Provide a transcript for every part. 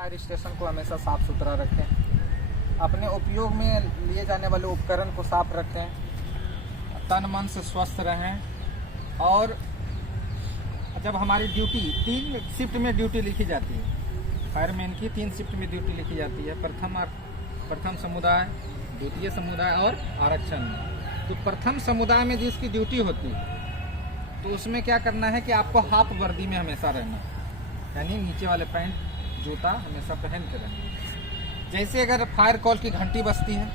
Fire station को हमेशा साफ सुथरा रखें। अपने उपयोग में लिए जाने वाले उपकरण को साफ रखें। तन मन से स्वस्थ रहें। और जब हमारी ड्यूटी 3 शिफ्ट में ड्यूटी लिखी जाती है, फायरमैन की 3 शिफ्ट में ड्यूटी लिखी जाती है, प्रथम समुदाय, द्वितीय समुदाय और आरक्षण में। तो प्रथम समुदाय में जिसकी ड्यूटी होती है तो उसमें क्या करना है कि आपको हाफ वर्दी में हमेशा रहना है, यानी नीचे वाले पैंट जूता हमेशा पहन के रहना। जैसे अगर फायर कॉल की घंटी बजती है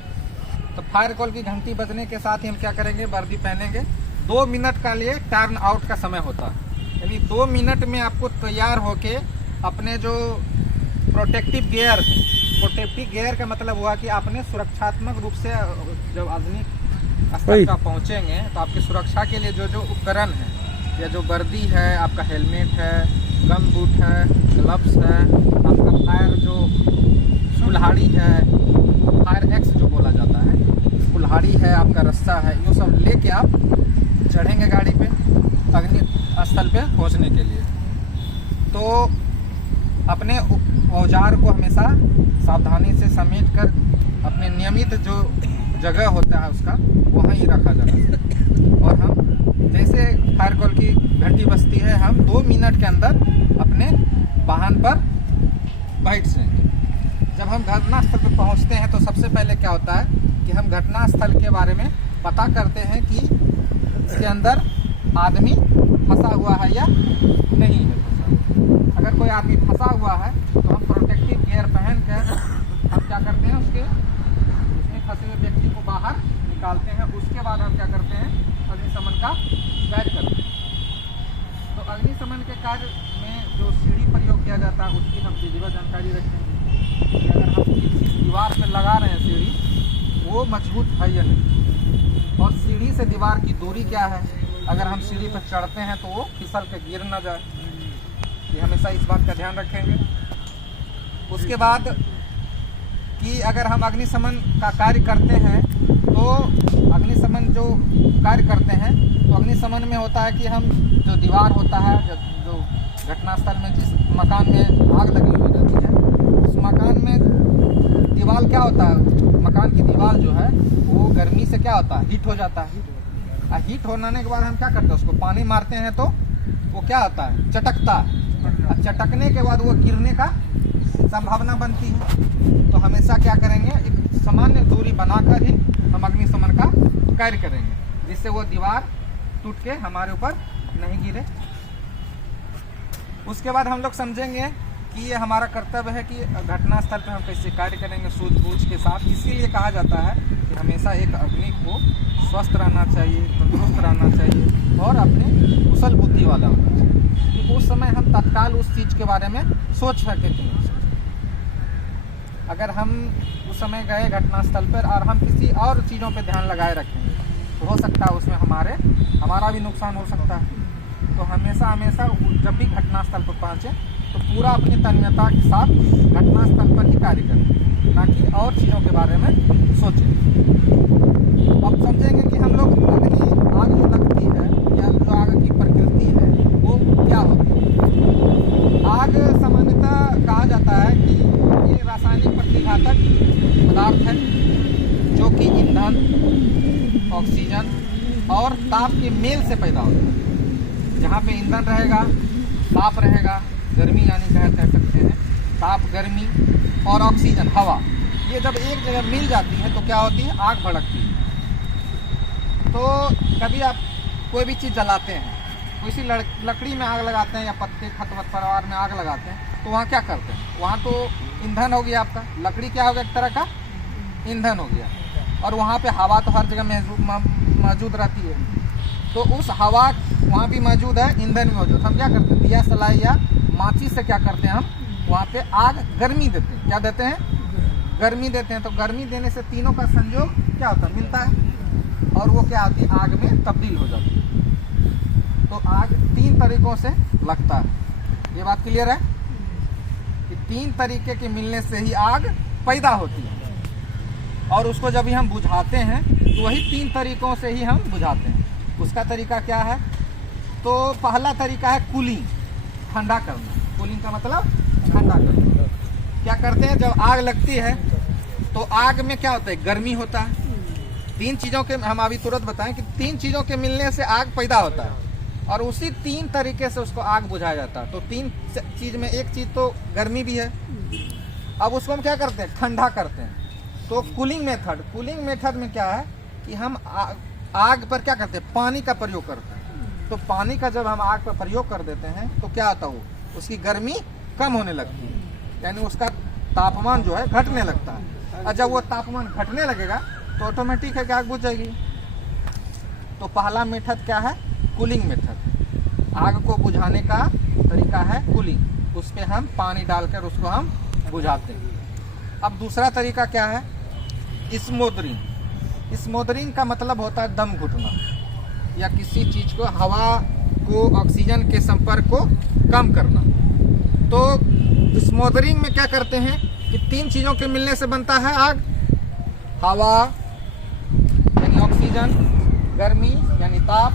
तो फायर कॉल की घंटी बजने के साथ ही हम क्या करेंगे, वर्दी पहनेंगे। 2 मिनट का लिए टर्न आउट का समय होता है, यानी 2 मिनट में आपको तैयार होके अपने जो प्रोटेक्टिव गियर का मतलब हुआ कि आपने सुरक्षात्मक रूप से जब अग्नि स्थल पर पहुंचेंगे तो आपकी सुरक्षा के लिए जो उपकरण है या जो वर्दी है, आपका हेलमेट है, गम बूट है, ग्लव्स है, आपका फायर जो कुल्हाड़ी है, फायर एक्स जो बोला जाता है, कुल्हाड़ी है, आपका रस्सा है, ये सब लेके आप चढ़ेंगे गाड़ी पे अग्नि स्थल पे पहुंचने के लिए। तो अपने औजार को हमेशा सावधानी से समेट कर अपने नियमित जो जगह होता है उसका वहाँ ही रखा जाना। और हम जैसे फायर कॉल की घंटी बजती है, हम 2 मिनट के अंदर अपने वाहन पर बैठ जाएंगे। जब हम घटनास्थल पर पहुंचते हैं तो सबसे पहले क्या होता है कि हम घटनास्थल के बारे में पता करते हैं कि इसके अंदर आदमी फंसा हुआ है या नहीं है फंसा। अगर कोई आदमी फंसा हुआ है तो हम प्रोटेक्टिव गियर पहन कर हम क्या करते हैं, उसमें फंसे हुए व्यक्ति को बाहर निकालते हैं। उसके बाद हम क्या करते हैं, अग्निशमन का कार्य करते हैं। तो अग्निशमन के कार्य में जो सीढ़ी प्रयोग किया जाता है उसकी हम विधिवत जानकारी रखेंगे कि अगर हम किसी दीवार पर लगा रहे हैं सीढ़ी, वो मजबूत है या नहीं, और सीढ़ी से दीवार की दूरी क्या है। अगर हम सीढ़ी पर चढ़ते हैं तो वो फिसल के गिर ना जाए, ये हमेशा इस बात का ध्यान रखेंगे। उसके बाद कि अगर हम अग्निशमन का कार्य करते हैं तो अग्निशमन जो कार्य करते हैं तो अग्निशमन में होता है कि हम जो दीवार होता है, जो घटनास्थल में जिस मकान में आग लगी हुई रहती है उस मकान में दीवार क्या होता है, मकान की दीवार जो है वो गर्मी से क्या होता है, हीट हो जाता है। हीट होने के बाद हम क्या करते हैं, उसको पानी मारते हैं तो वो क्या होता है, चटकता है। चटकने के बाद वो गिरने का संभावना बनती है। तो हमेशा क्या करेंगे, एक सामान्य दूरी बनाकर ही हम अग्निशमन का कार्य करेंगे, जिससे वो दीवार टूट के हमारे ऊपर नहीं गिरे। उसके बाद हम लोग समझेंगे कि ये हमारा कर्तव्य है कि घटनास्थल पर हम कैसे कार्य करेंगे सूझबूझ के साथ। इसीलिए कहा जाता है कि हमेशा एक अग्नि को स्वस्थ रहना चाहिए, तंदुरुस्त रहना चाहिए और अपने कुशल बुद्धि वाला होना चाहिए, क्योंकि उस समय हम तत्काल उस चीज़ के बारे में सोच सके कि नहीं। अगर हम उस समय गए घटनास्थल पर और हम किसी और चीज़ों पर ध्यान लगाए रखेंगे तो हो सकता है उसमें हमारा भी नुकसान हो सकता है। तो हमेशा जब भी घटनास्थल पर पहुँचे तो पूरा अपनी तन्मयता के साथ घटनास्थल पर ही कार्य करें, ना कि और चीज़ों के बारे में सोचें। अब समझेंगे कि हम लोग आग जो लगती है या जो आग की प्रकृति है वो क्या होती है। आग सामान्यतः कहा जाता है कि ये रासायनिक प्रतिघातक पदार्थ है जो कि ईंधन, ऑक्सीजन और ताप के मेल से पैदा होता है। जहाँ पे ईंधन रहेगा, ताप रहेगा, गर्मी यानी कह सकते हैं ताप, गर्मी और ऑक्सीजन हवा, ये जब एक जगह मिल जाती है तो क्या होती है, आग भड़कती है। तो कभी आप कोई भी चीज़ जलाते हैं, किसी लकड़ी में आग लगाते हैं या पत्ते खरपतवार में आग लगाते हैं, तो वहाँ क्या करते हैं, वहाँ तो ईंधन हो गया आपका, लकड़ी क्या हो गया, एक तरह का ईंधन हो गया, और वहाँ पे हवा तो हर जगह मौजूद रहती है। तो उस हवा वहाँ भी मौजूद है, ईंधन भी मौजूद। हम क्या करते हैं, दिया सलाई या माचिस से क्या करते हैं, हम वहाँ पे आग गर्मी देते हैं। क्या देते हैं, गर्मी देते हैं। तो गर्मी देने से तीनों का संयोग क्या होता है, मिलता है, और वो क्या होती है, आग में तब्दील हो जाती है। तो आग 3 तरीकों से लगता है। ये बात क्लियर है कि 3 तरीके के मिलने से ही आग पैदा होती है, और उसको जब भी हम बुझाते हैं तो वही 3 तरीकों से ही हम बुझाते हैं। उसका तरीका क्या है, तो पहला तरीका है कूलिंग, ठंडा करना। कूलिंग का मतलब ठंडा करना। करते हैं, जब आग लगती है तो आग में क्या होता है, गर्मी होता है। तीन चीजों के हम अभी तुरंत बताएं कि तीन चीजों के मिलने से आग पैदा होता है और उसी तीन तरीके से उसको आग बुझाया जाता है। तो तीन चीज में एक चीज तो गर्मी भी है। अब उसको हम क्या करते हैं, ठंडा करते हैं। तो कूलिंग मेथड में क्या है कि हम आग पर क्या करते हैं, पानी का प्रयोग करते हैं। तो पानी का जब हम आग पर प्रयोग कर देते हैं तो क्या होता है, उसकी गर्मी कम होने लगती है, यानी उसका तापमान जो है घटने लगता है। और जब वो तापमान घटने लगेगा तो ऑटोमेटिक है कि आग बुझ जाएगी। तो पहला मेथड क्या है, कूलिंग मेथड। आग को बुझाने का तरीका है कूलिंग, उस पर हम पानी डालकर उसको हम बुझाते हैं। अब दूसरा तरीका क्या है, स्मोदरिंग। स्मोदरिंग का मतलब होता है दम घुटना, या किसी चीज को, हवा को ऑक्सीजन के संपर्क को कम करना। तो स्मोदरिंग में क्या करते हैं कि तीन चीजों के मिलने से बनता है आग, हवा यानी ऑक्सीजन, गर्मी यानी ताप,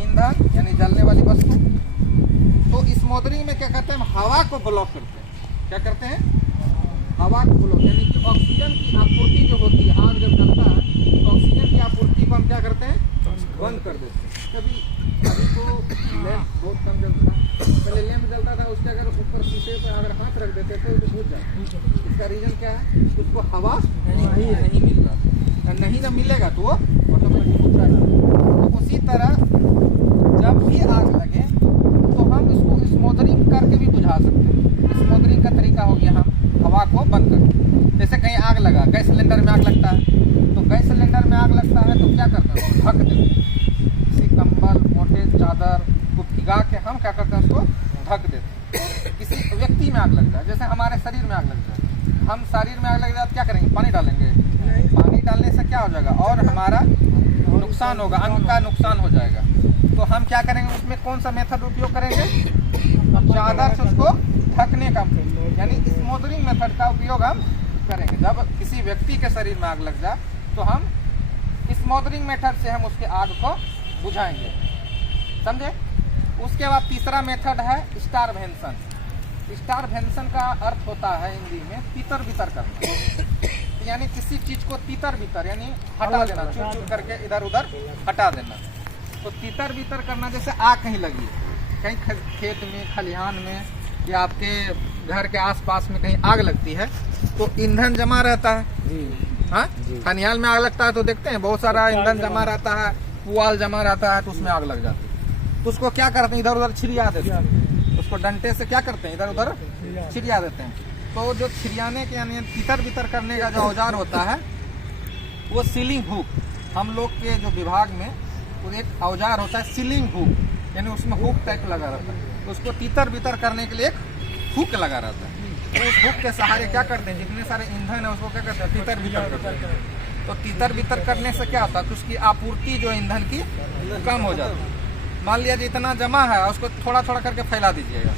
ईंधन यानी जलने वाली वस्तु। तो स्मोदरिंग में क्या करते हैं, हम हवा को ब्लॉक करते हैं। क्या करते हैं, हवा को ब्लॉक, यानी कि ऑक्सीजन की आपूर्ति जो होती है, आग जब जलता है तो ऑक्सीजन की आपूर्ति को हम क्या करते हैं, बंद कर देते हैं। अभी तो लैंप बहुत कम जलता था, पहले लैंप जलता था, उसके अगर ऊपर शीशे पर अगर हाथ रख देते थे तो बुझ जाता। इसका रीजन क्या है, उसको हवा नहीं मिल रहा, नहीं जब मिलेगा तो वो ऑटोमेटिक बुझ जाएगा। तो उसी तरह जब भी आग लगे तो हम इसको स्मोदरिंग करके भी बुझा सकते हैं। स्मोदरिंग का तरीका हो गया, हम हवा को बंद कर, जैसे कहीं आग लगा, गैस सिलेंडर में आग लगता है, तो गैस सिलेंडर में आग लगता है तो क्या करते हैं, ढक देते हैं। किसी कंबल, मोटे चादर को भिगा के हम क्या करते हैं, उसको ढक देते हैं। किसी व्यक्ति में आग लग जाए, जैसे हमारे शरीर में आग लग जाए, हम शरीर में आग लग जाए तो क्या करेंगे, पानी डालेंगे। पानी डालने से क्या हो जाएगा, और हमारा नुकसान होगा, अंग का नुकसान हो जाएगा। तो हम क्या करेंगे, उसमें कौन सा मेथड उपयोग करेंगे, चादर से उसको ढकने का, यानी स्मोदरिंग मेथड का उपयोग हम करेंगे। जब किसी व्यक्ति के शरीर में आग लग जाए तो हम स्मोदरिंग मेथड से हम उसके आग को बुझाएंगे, समझे। उसके बाद तीसरा मेथड है स्टारवेंशन। स्टारवेंशन का अर्थ होता है हिंदी में तितर बितर करना, यानी किसी चीज को तितर बितर यानी हटा देना, चूर चूर करके इधर उधर हटा देना। तो तितर बितर करना, जैसे आग कहीं लगी है, कहीं खेत में, खलिहान में, या आपके घर के आसपास में कहीं आग लगती है तो ईंधन जमा रहता है। हाँ, खलिहान में आग लगता है तो देखते हैं बहुत सारा ईंधन जमा रहता है, पुआल जमा रहता है, तो उसमें आग लग जाती है। तो उसको क्या करते हैं, इधर उधर छिड़िया देते हैं, उसको डंडे से क्या करते हैं, इधर उधर छिड़िया देते हैं। तो जो छिड़ियाने के यानी तितर बितर करने का जो औजार होता है वो सीलिंग हुक, हम लोग के जो विभाग में वो एक औजार होता है सीलिंग हुक, यानी उसमें हुक टाइप लगा रहता है। तो उसको तितर बितर करने के लिए एक हुक लगा रहता है। तो उस हुक के सहारे क्या करते हैं, जितने सारे ईंधन है उसको क्या करते हैं, तितर बितर करते हैं। तो तितर बितर करने से क्या होता है, तो उसकी आपूर्ति जो ईंधन की कम हो जाती है। मान लिया जितना जमा है उसको थोड़ा थोड़ा करके फैला दीजिएगा,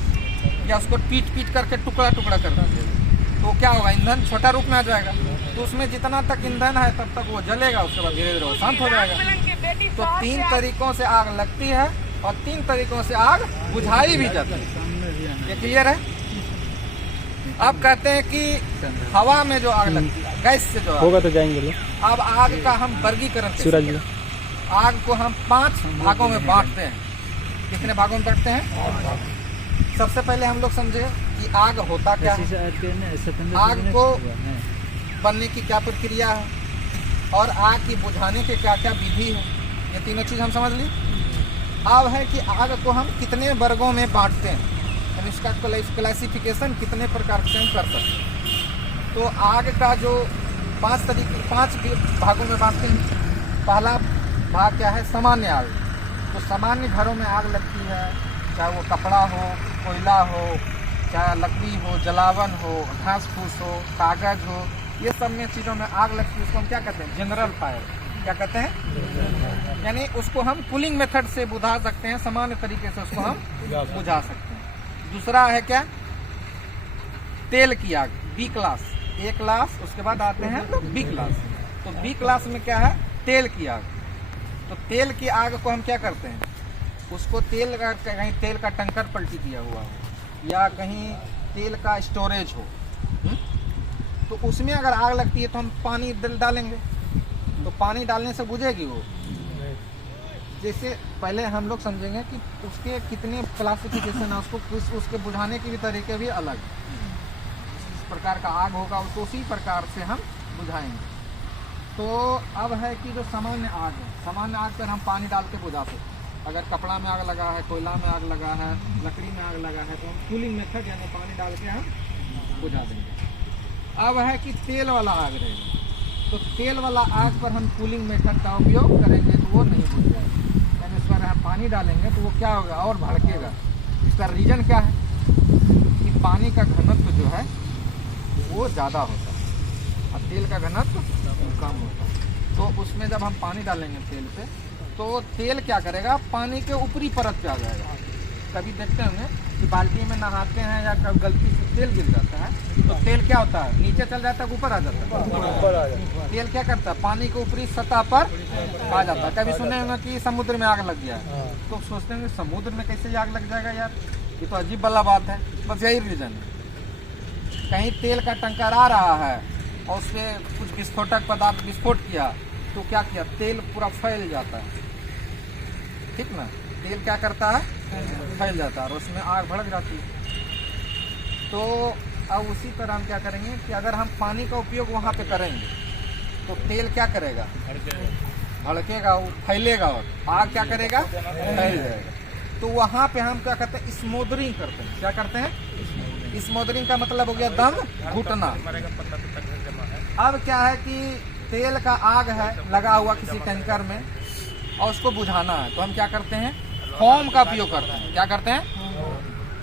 या उसको पीट पीट करके टुकड़ा टुकड़ा कर दीजिएगा, तो क्या होगा, ईंधन छोटा रूप में आ जाएगा। तो उसमें जितना तक ईंधन है तब तक वो जलेगा, उसके बाद धीरे धीरे वो शांत हो जाएगा। तो तीन तरीकों से आग लगती है और तीन तरीकों से आग बुझाई भी जाती है। ये क्लियर है। अब कहते हैं कि हवा में जो आग लगती है, गैस से जो होगा तो जाएंगे लोग। अब आग का हम वर्गीकरण सूरज जी, आग को हम 5 भागों में बांटते हैं। कितने भागों में बांटते हैं? सबसे पहले हम लोग समझे कि आग होता क्या है, आग को बनने की क्या प्रक्रिया है, और आग की बुझाने के क्या क्या विधि है। ये तीनों चीज हम समझ ली। अब है कि आग को हम कितने वर्गों में बांटते हैं, यानी इसका क्लासिफिकेशन कितने प्रकार से हम कर सकते हैं। तो आग का जो 5 भागों में बांटते हैं। पहला भाग क्या है, सामान्य आग। तो सामान्य घरों में आग लगती है, चाहे वो कपड़ा हो, कोयला हो, चाहे लकड़ी हो, जलावन हो, घास फूस हो, कागज हो, ये सब में चीज़ों में आग लगती है। उसको हम क्या कहते हैं, जनरल फायर। क्या कहते हैं, यानी उसको हम कूलिंग मेथड से बुझा सकते हैं, सामान्य तरीके से उसको हम बुझा सकते हैं। दूसरा है क्या, तेल की आग, बी क्लास। ए क्लास, उसके बाद आते हैं तो बी क्लास। तो बी क्लास में क्या है, तेल की आग। तो तेल की आग को हम क्या करते हैं, उसको तेल का कहीं तेल का टंकर पलटी किया हुआ हो, या कहीं तेल का स्टोरेज हो, तो उसमें अगर आग लगती है तो हम पानी डालेंगे, तो पानी डालने से बुझेगी वो। जैसे पहले हम लोग समझेंगे कि उसके कितने क्लासिफिकेशन है, उसके बुझाने के भी तरीके भी अलग, इस प्रकार का आग होगा उसको उसी प्रकार से हम बुझाएंगे। तो अब है कि जो सामान्य आग है, सामान्य आग पर हम पानी डाल के बुझा सकते हैं। अगर कपड़ा में आग लगा है, कोयला में आग लगा है, लकड़ी में आग लगा है, तो हम कूलिंग मेथड यानी पानी डाल के हम बुझा देंगे। अब है कि तेल वाला आग रहेगा, तो तेल वाला आग पर हम कूलिंग मेथड का उपयोग करेंगे तो वो नहीं बुझेगा, यानी उस पर हम पानी डालेंगे तो वो क्या होगा और भड़केगा। इसका रीज़न क्या है कि पानी का घनत्व जो है वो ज़्यादा होता है और तेल का घनत्व कम होता है। तो उसमें जब हम पानी डालेंगे तेल पे, तो तेल क्या करेगा, पानी के ऊपरी परत पे आ जाएगा। कभी देखते होंगे कि बाल्टी में नहाते हैं या कभी गलती से तेल गिर जाता है, तो तेल क्या होता है, नीचे चल जाता है, ऊपर आ जाता है। तेल क्या करता है, पानी के ऊपरी सतह पर आ जाता है। कभी सुने होंगे कि समुद्र में आग लग गया है, तो सोचते हैं समुद्र में कैसे आग लग जाएगा यार, ये तो अजीब वाला बात है। बस यही रीजन है, कहीं तेल का टंकर आ रहा है और उसमें कुछ विस्फोटक पदार्थ विस्फोट किया, तो क्या किया, तेल पूरा फैल जाता है, ठीक ना। तेल क्या करता है, फैल जाता है और उसमें आग भड़क जाती है। तो अब उसी तरह हम क्या करेंगे कि अगर हम पानी का उपयोग वहाँ पे करेंगे तो तेल क्या करेगा, भड़केगा, वो फैलेगा और आग क्या करेगा, फैल जाएगा। तो वहाँ पे हम क्या करते हैं, स्मोदरिंग करते हैं। क्या करते हैं, स्मोदरिंग का मतलब हो गया दम घुटना। अब क्या है कि तेल का आग है लगा हुआ किसी टैंकर में और उसको बुझाना है, तो हम क्या करते हैं, फोम का उपयोग करते हैं। क्या करते हैं,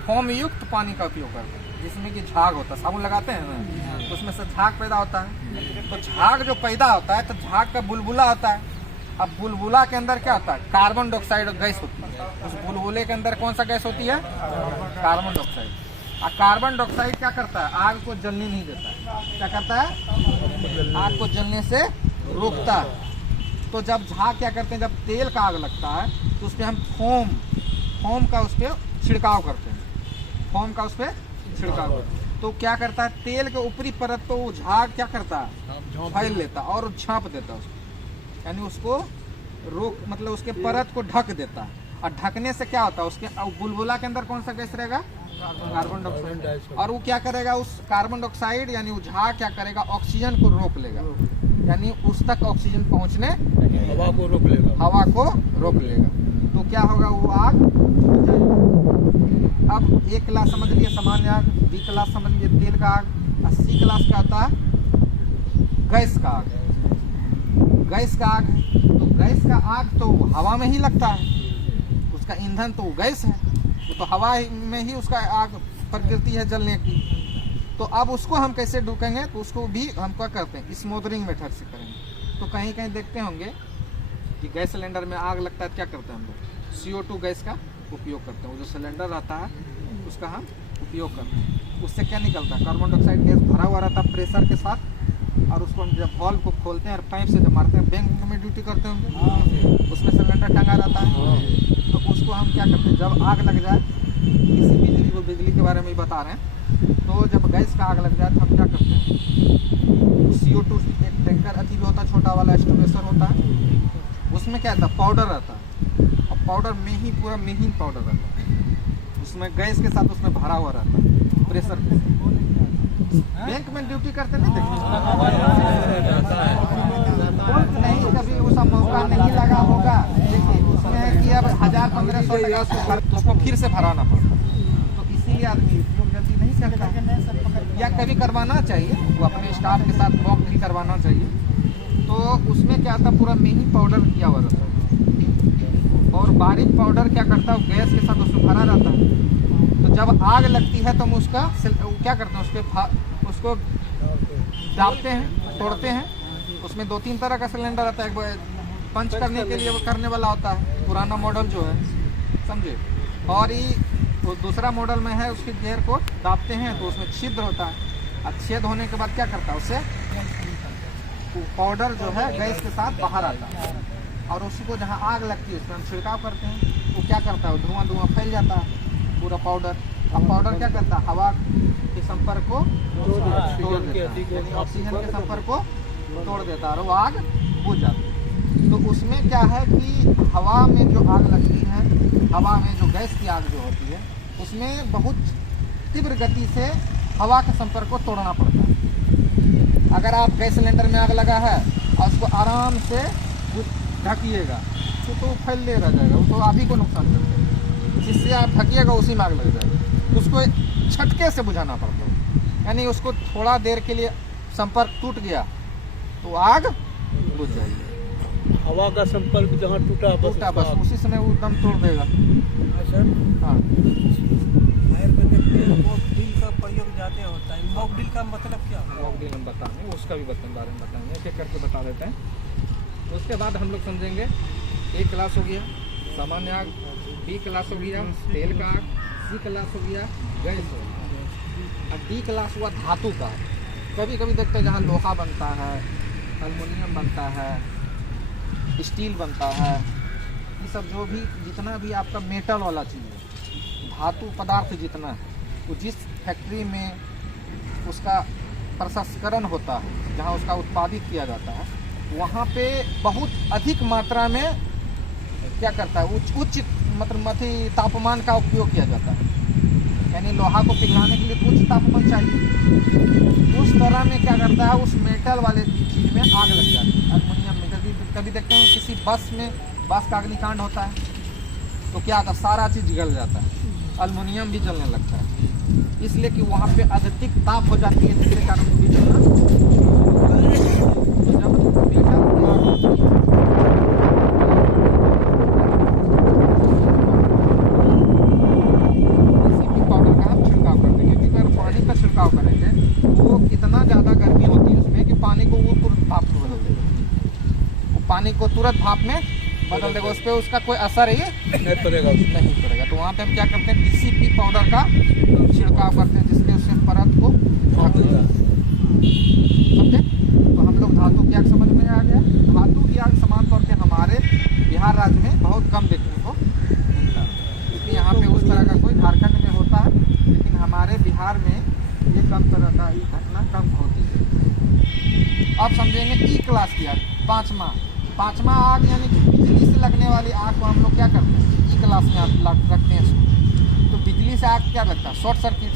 फोम युक्त पानी का उपयोग करते हैं, जिसमें कि झाग होता है, साबुन लगाते हैं ना, तो उसमें से झाग पैदा होता है। तो झाग जो पैदा होता है, तो झाग का बुलबुला होता है। अब बुलबुला के अंदर क्या होता है, कार्बन डाइऑक्साइड गैस होती है। उस बुलबुले के अंदर कौन सा गैस होती है, कार्बन डाइऑक्साइड। और कार्बन डाइऑक्साइड क्या करता है, आग को जलने नहीं देता है। क्या करता है, आग को जलने से रोकता है। तो जब झाग क्या करते हैं, जब तेल का आग लगता है तो उस पर हम फोम का उस पर छिड़काव करते हैं, फोम का उस पर छिड़काव करते हैं। तो क्या करता है, तेल के ऊपरी परत तो वो झाग क्या करता है, फैल लेता और झाँप देता है उसको, यानी उसको रोक, मतलब उसके परत को ढक देता है। और ढकने से क्या होता है, उसके बुलबुला के अंदर कौन सा गैस रहेगा, कार्बन डाइऑक्साइड। और वो क्या करेगा, उस कार्बन डाइऑक्साइड यानी वो झाग क्या करेगा, ऑक्सीजन को रोक लेगा, यानी उस तक ऑक्सीजन पहुंचने, हवा को रोक लेगा। तो क्या होगा, वो आग बुझ जाएगी। अब एक क्लास समझ लिए सामान्य आग, बी क्लास समझ लिए तेल का आग, और सी क्लास क्या होता है, गैस का आग। गैस का आग, तो गैस का आग तो हवा में ही लगता है, उसका ईंधन तो गैस है, वो तो हवा में ही उसका आग प्रकृति है जलने की। तो अब उसको हम कैसे ढूंढेंगे, तो उसको भी हम क्या करते हैं, स्मोदरिंग मेथड से करेंगे। तो कहीं कहीं देखते होंगे कि गैस सिलेंडर में आग लगता है, क्या करते हैं हम लोग, CO2 गैस का उपयोग करते हैं। वो जो सिलेंडर रहता है उसका हम उपयोग करते हैं। उससे क्या निकलता है, कार्बन डाइऑक्साइड गैस भरा हुआ रहता है प्रेशर के साथ, और उसको हम जब वॉल्व को खोलते हैं और पाइप से जब मारते हैं, बैंक में ड्यूटी करते होंगे, उसमें सिलेंडर टंगा रहता है। तो उसको हम क्या करते हैं, जब आग लग जाए, किसी बिजली के बारे में ही बता रहे हैं, तो जब गैस का आग लग जाए तो हम क्या करते हैं, CO2 एक टैंकर अति भी होता है, छोटा वाला स्टोरेजर होता है, उसमें क्या रहता है, पाउडर रहता है, और पाउडर में ही पूरा महीन पाउडर रहता है, उसमें गैस के साथ उसमें भरा हुआ रहता है प्रेशर के। बैंक में ड्यूटी करते नहीं देखिए, नहीं कभी उसका मौका नहीं लगा होगा। देखिए उसमें है कि अब 1000-1500 टका उसको फिर से भराना पड़ता, तो इसीलिए आदमी उपयोग जल्दी नहीं करता है। या कभी करवाना चाहिए, वो अपने स्टाफ के साथ वॉक भी करवाना चाहिए। तो उसमें क्या था, पूरा मेही पाउडर किया हुआ रहता है, और बारीक पाउडर क्या करता है, गैस के साथ उसमें भरा रहता है। तो जब आग लगती है तो हम उसका क्या करते हैं, उसको दाबते हैं, तोड़ते हैं। उसमें 2-3 तरह का सिलेंडर आता है, एक पंच करने के लिए वो करने वाला होता है, पुराना मॉडल जो है, समझे, और ये वो दूसरा मॉडल में है, उसकी घेर को दाबते हैं तो उसमें छिद्र होता है, और छेद होने के बाद क्या करता है, उससे पाउडर जो है गैस के साथ बाहर आता है, और उसी को जहाँ आग लगती है उसमें हम छिड़काव करते हैं। तो क्या करता है, धुआं फैल जाता है पूरा पाउडर। अब पाउडर क्या करता है, हवा के संपर्क को तोड़ देता है, यानी ऑक्सीजन के संपर्क को तोड़ देता है और वो आग बुझ जाती है। तो उसमें क्या है कि हवा में जो आग लगती है, हवा में जो गैस की आग जो होती है, उसमें बहुत तीव्र गति से हवा के संपर्क को तोड़ना पड़ता है। अगर आप गैस सिलेंडर में आग लगा है और उसको आराम से ढकिएगा तो फैलते रह जाएगा, वो तो आप ही को नुकसान करेगा। जिससे आप ढकिएगा उसी में आग लग जाएगी। उसको झटके से बुझाना पड़ता है, यानी उसको थोड़ा देर के लिए संपर्क टूट गया तो आग बुझ जाएगी। हवा का संपर्क जहाँ टूटा बस उसी समय वो एकदम तोड़ देगा। हाँ, फायर में देखते हैं मॉकड्रिल का प्रयोग ज़्यादा होता है। मॉकड्रिल का मतलब क्या है? मॉकड्रिल हम बताएंगे, उसका भी बारे में बताएंगे, एक एक करके बता देते हैं। उसके बाद हम लोग समझेंगे ए क्लास हो गया सामान्य आग, बी क्लास हो गया तेल का आग, सी क्लास हो गया गैस हो गया, और डी क्लास हुआ धातु का। कभी कभी देखते हैं जहाँ लोहा बनता है, एल्युमिनियम बनता है, स्टील बनता है, ये सब जो भी जितना भी आपका मेटल वाला चीज़ है, धातु पदार्थ जितना है, वो जिस फैक्ट्री में उसका प्रसंस्करण होता है, जहाँ उसका उत्पादित किया जाता है, वहाँ पे बहुत अधिक मात्रा में क्या करता है, उच्च मतलब तापमान का उपयोग किया जाता है। यानी लोहा को पिघलाने के लिए उच्च तापमान चाहिए। उस तरह में क्या करता है, उस मेटल वाले चीज़ में आग लग जाती है। एल्युमिनियम में कभी देखते हैं किसी बस का अग्निकांड होता है तो क्या होता है, सारा चीज़ जल जाता है, एल्युमिनियम भी जलने लगता है, इसलिए कि वहाँ पे अधिक ताप हो जाती है, जिसके कारण वो भी जलना। तो जब पाउडर का हम छिड़काव करते हैं, क्योंकि अगर पानी का छिड़काव करेंगे वो इतना ज़्यादा गर्मी होती है उसमें कि पानी को वो तुरंत भाप में बदल देगा, वो पानी को तुरंत भाप में बदल देगा, उस पर उसका कोई असर ही नहीं पड़ेगा। तो वहाँ पे हम क्या करते हैं, डीसीपी पाउडर का छिड़काव करते हैं, जिसके उससे परत को ढक देगा। समझे? तो हम लोग धातु की आग समझ में आ गया। धातु की आग समान तौर पे हमारे बिहार राज्य में बहुत कम देखने को मिलता है, क्योंकि यहाँ पे उस तरह का कोई, झारखंड में होता है लेकिन हमारे बिहार में ये कम तरह का घटना कम होती है। अब समझेंगे ई क्लास की आग, पाँचवा आग, यानी कि बिजली से लगने वाली आग को हम लोग क्या करते हैं, ई क्लास में रखते हैं। तो बिजली से आग क्या लगता है, शॉर्ट सर्किट।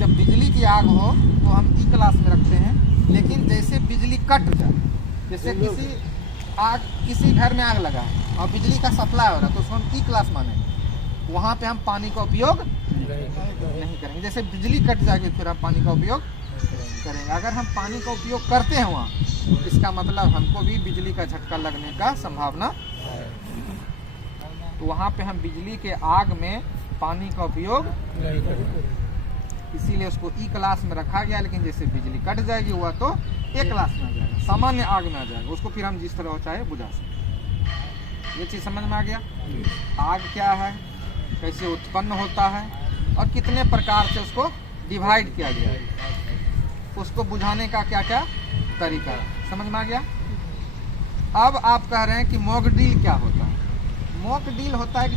जब बिजली की आग हो तो हम ई क्लास में रखते हैं, लेकिन जैसे बिजली कट जाए, जैसे किसी घर में आग लगा है और बिजली का सप्लाई हो रहा है तो उसको हम ई क्लास मानेंगे। वहाँ पे हम पानी का उपयोग नहीं करेंगे। जैसे बिजली कट जाएगी फिर हम पानी का उपयोग करेंगे। अगर हम पानी का उपयोग करते हैं वहाँ, इसका मतलब हमको भी बिजली का झटका लगने का संभावना है। तो वहाँ पे हम बिजली के आग में पानी का उपयोग नहीं करेंगे, इसीलिए उसको ई क्लास में रखा गया। लेकिन जैसे बिजली कट जाएगी हुआ तो ए क्लास में आ जाएगा, सामान्य आग में आ जाएगा, उसको फिर हम जिस तरह चाहे बुझा सकते। ये चीज़ समझ में आ गया। आग क्या है, कैसे उत्पन्न होता है और कितने प्रकार से उसको डिवाइड किया गया है, उसको बुझाने का क्या क्या तरीका है, समझ में आ गया। अब आप कह रहे हैं कि मॉकड्रिल क्या होता है। मॉकड्रिल होता है कि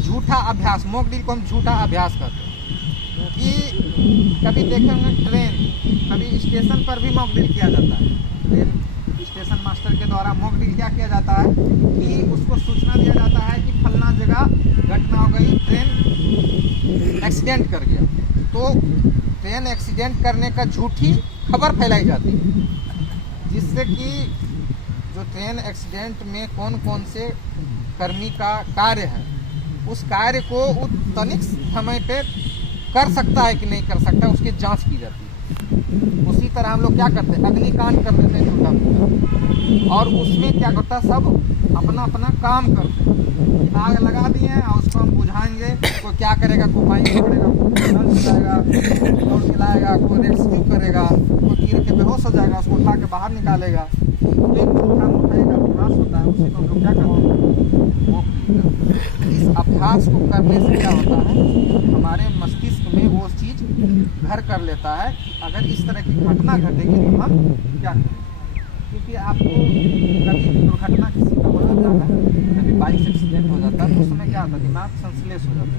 झूठा अभ्यास। मॉकड्रिल को हम झूठा अभ्यास कहते हैं। कि कभी देखेंगे ट्रेन, कभी स्टेशन पर भी मॉकड्रिल किया जाता है। ट्रेन स्टेशन मास्टर के द्वारा मॉकड्रिल क्या किया जाता है कि उसको सूचना दिया जाता है कि फलना जगह घटना हो गई, ट्रेन एक्सीडेंट कर गया, तो ट्रेन एक्सीडेंट करने का झूठी खबर फैलाई जाती है, जिससे कि जो ट्रेन एक्सीडेंट में कौन कौन से कर्मी का कार्य है, उस कार्य को तनिक समय पे कर सकता है कि नहीं कर सकता, उसकी जांच की जाती है। उसी तरह हम लोग क्या करते हैं, अग्निकांड कर देते हैं छोटा मोटा, और उसमें क्या होता है, सब अपना अपना काम करते हैं। आग लगा दिए हैं और उसको हम बुझाएंगे, कोई क्या करेगा, कोई पानी पकड़ेगा, कोई नल चलाएगा, कोई खिलाएगा, कोई रेस्क्यू करेगा, कोई गिर के बेहोश हो जाएगा, उसको उठा के बाहर निकालेगा। एक अभ्यास होता है, उसी को हम लोग क्या करते हैं, वो इस अभ्यास को करने से क्या होता है, हमारे मस्तिष्क में वो चीज़ घर कर लेता है। अगर इस तरह की घटना घटेगी तो हम क्या करें, क्योंकि आपको कभी दुर्घटना किसी का हो जाता है, कभी बाइक एक्सीडेंट हो जाता है, तो उस समय क्या होता है, दिमाग संश्लेष हो जाता है।